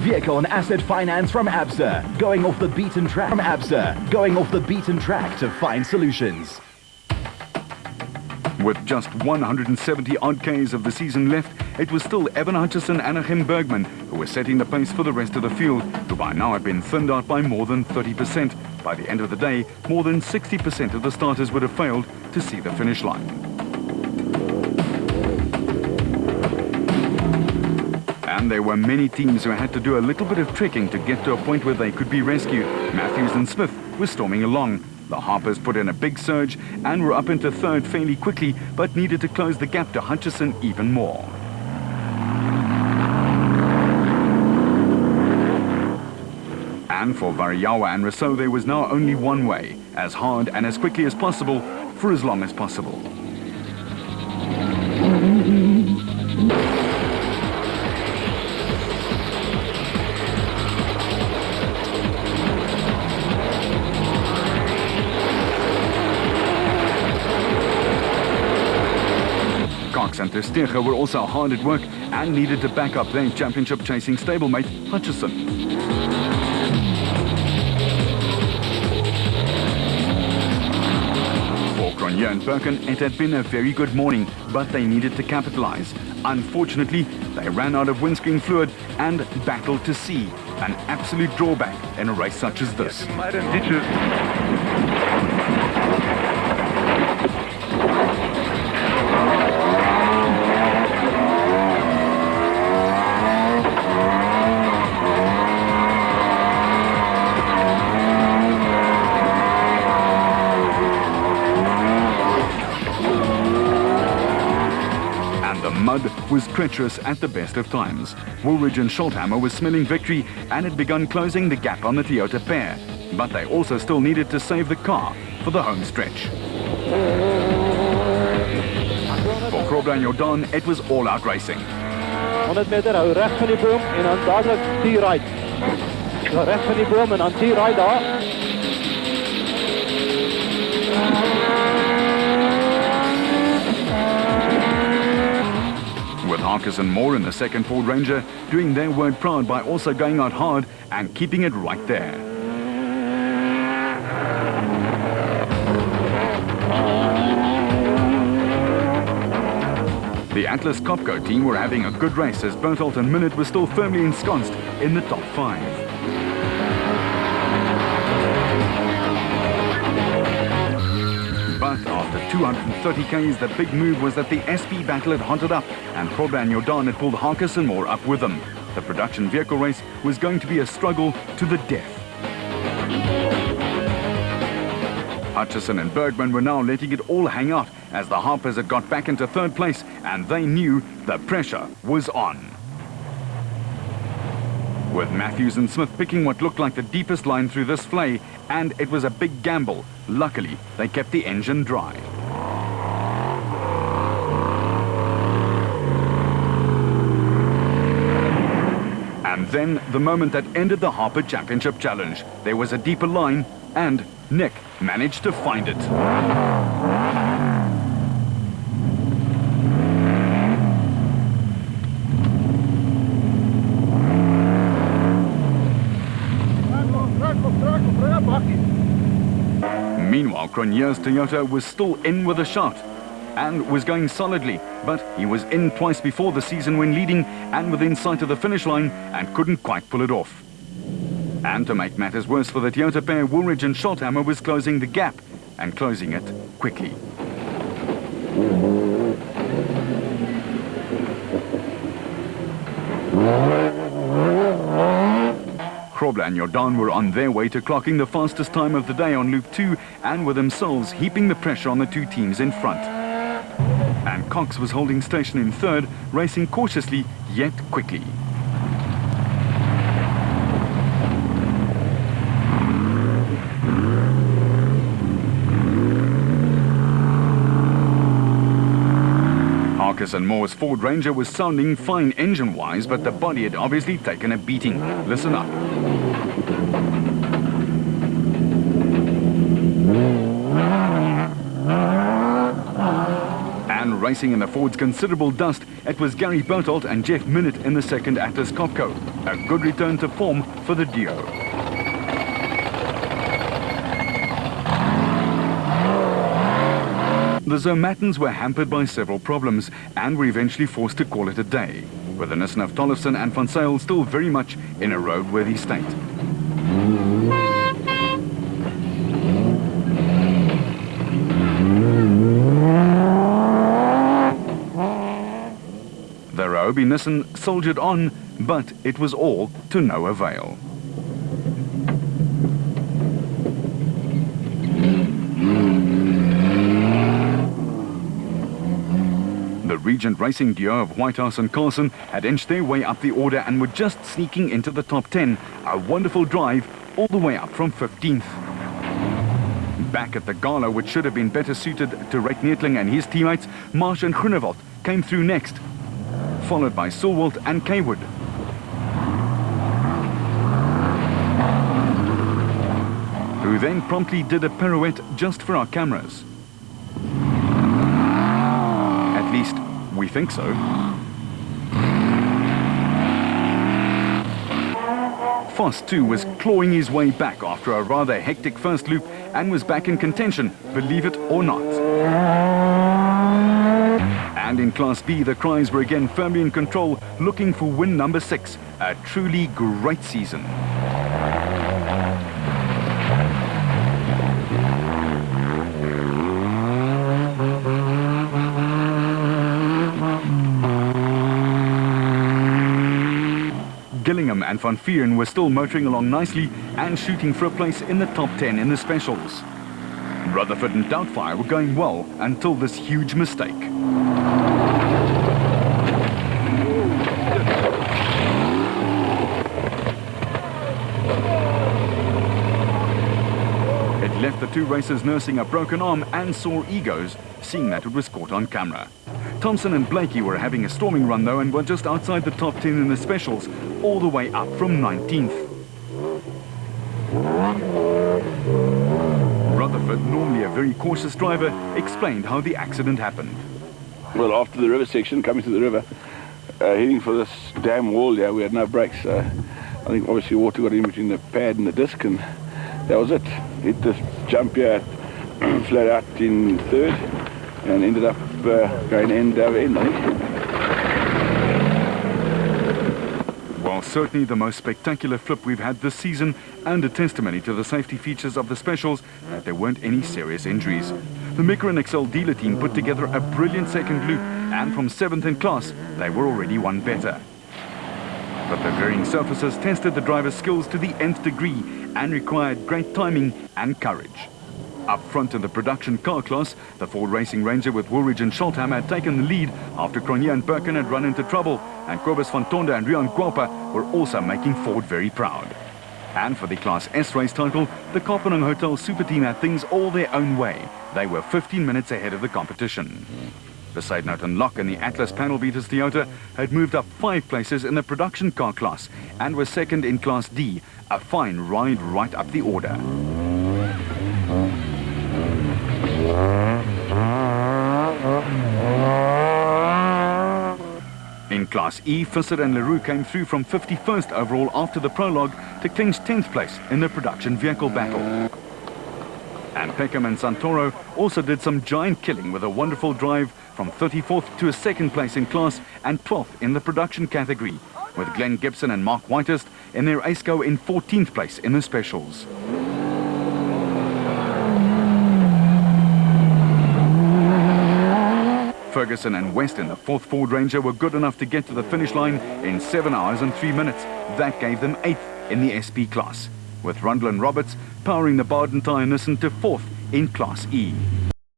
Vehicle and asset finance from ABSA. Going off the beaten track from ABSA. Going off the beaten track to find solutions. With just 170 odd Ks of the season left, it was still Evan Hutchison and Achim Bergman who were setting the pace for the rest of the field, who by now had been thinned out by more than 30%. By the end of the day, more than 60% of the starters would have failed to see the finish line. And there were many teams who had to do a little bit of trekking to get to a point where they could be rescued. Matthews and Smith were storming along. The Harpers put in a big surge and were up into third fairly quickly, but needed to close the gap to Hutchison even more. And for Variawa and Rousseau, there was now only one way, as hard and as quickly as possible, for as long as possible. And Tersteger were also hard at work and needed to back up their championship chasing stablemate Hutchison. For Cronje and Birken, it had been a very good morning, but they needed to capitalize. Unfortunately, they ran out of windscreen fluid and battled to sea, an absolute drawback in a race such as this. Mud was treacherous at the best of times. Woolridge and Schulthammer were smelling victory and had begun closing the gap on the Toyota pair. But they also still needed to save the car for the home stretch. For Krobler and Jordan, it was all-out racing. 100 meter, hou recht van die boom en dan dadelijk T-right. Recht van die boom en dan T-right daar. With Harkes and Moore in the second Ford Ranger doing their work proud by also going out hard and keeping it right there. The Atlas Copco team were having a good race as Berthold and Minute were still firmly ensconced in the top 5. But after 230 Ks, the big move was that the SP battle had hunted up and Krobler and Jordan had pulled Harkes and Moore up with them. The production vehicle race was going to be a struggle to the death. Hutchison and Bergman were now letting it all hang out as the Harpers had got back into third place and they knew the pressure was on. With Matthews and Smith picking what looked like the deepest line through this flay, and it was a big gamble. Luckily, they kept the engine dry. And then, the moment that ended the Harper Championship Challenge, there was a deeper line, and Nick managed to find it. Meanwhile, Cronje's Toyota was still in with a shot and was going solidly, but he was in twice before the season when leading and within sight of the finish line and couldn't quite pull it off. And to make matters worse for the Toyota pair, Woolridge and Schulthammer was closing the gap and closing it quickly. Krobler and Jordan were on their way to clocking the fastest time of the day on Loop 2 and were themselves heaping the pressure on the two teams in front. And Cox was holding station in third, racing cautiously yet quickly. Harkes and Moore's Ford Ranger was sounding fine engine-wise, but the body had obviously taken a beating. Listen up. And racing in the Ford's considerable dust, it was Gary Berthold and Jeff Minute in the second Atlas Copco. A good return to form for the duo. The Zermattens were hampered by several problems and were eventually forced to call it a day, with the Nissan of Tollefson and Van Zyl still very much in a roadworthy state. The Ryobi Nissan soldiered on, but it was all to no avail. The Regent Racing duo of Whitehouse and Carlson had inched their way up the order and were just sneaking into the top 10. A wonderful drive all the way up from 15th. Back at the gala, which should have been better suited to Rick Neetling and his teammates, Marsh and Groenewald came through next, followed by Sulwalt and Kaywood. Who then promptly did a pirouette just for our cameras. At least, we think so. Foss, too, was clawing his way back after a rather hectic first loop and was back in contention, believe it or not. And in Class B, the Cries were again firmly in control, looking for win number 6. A truly great season. Gillingham and Van Vieren were still motoring along nicely and shooting for a place in the top 10 in the specials. Rutherford and Doubtfire were going well until this huge mistake. It left the two racers nursing a broken arm and sore egos, seeing that it was caught on camera. Thompson and Blakey were having a storming run though and were just outside the top 10 in the specials, all the way up from 19th. Rutherford, normally a very cautious driver, explained how the accident happened. Well, after the river section, coming to the river, heading for this dam wall there, we had no brakes. I think obviously water got in between the pad and the disc, and that was it. Hit this jump here, flat out in third, and ended up going end over end, I think. Well, certainly the most spectacular flip we've had this season, and a testimony to the safety features of the specials that there weren't any serious injuries. The Micra and XL dealer team put together a brilliant second loop, and from 7th in class, they were already one better. But the varying surfaces tested the driver's skills to the nth degree and required great timing and courage. Up front in the production car class, the Ford Racing Ranger with Woolridge and Scholtham had taken the lead after Cronje and Birkin had run into trouble, and Kobus van Tonde and Rian Guapa were also making Ford very proud. And for the Class S race title, the Kapanang Hotel Super Team had things all their own way. They were 15 minutes ahead of the competition. Beside Norton Locke and the Atlas panel beaters Toyota had moved up 5 places in the production car class and were second in Class D, a fine ride right up the order. In Class E, Fisser and LaRue came through from 51st overall after the prologue to clinch 10th place in the production vehicle battle. And Peckham and Santoro also did some giant killing with a wonderful drive from 34th to a 2nd place in class and 12th in the production category, with Glenn Gibson and Mark Whitehurst in their ace go in 14th place in the specials. Ferguson and West in the 4th Ford Ranger were good enough to get to the finish line in 7 hours and 3 minutes. That gave them 8th in the SP class, with Rundle and Roberts powering the Baden Tyre Nissan to 4th in Class E.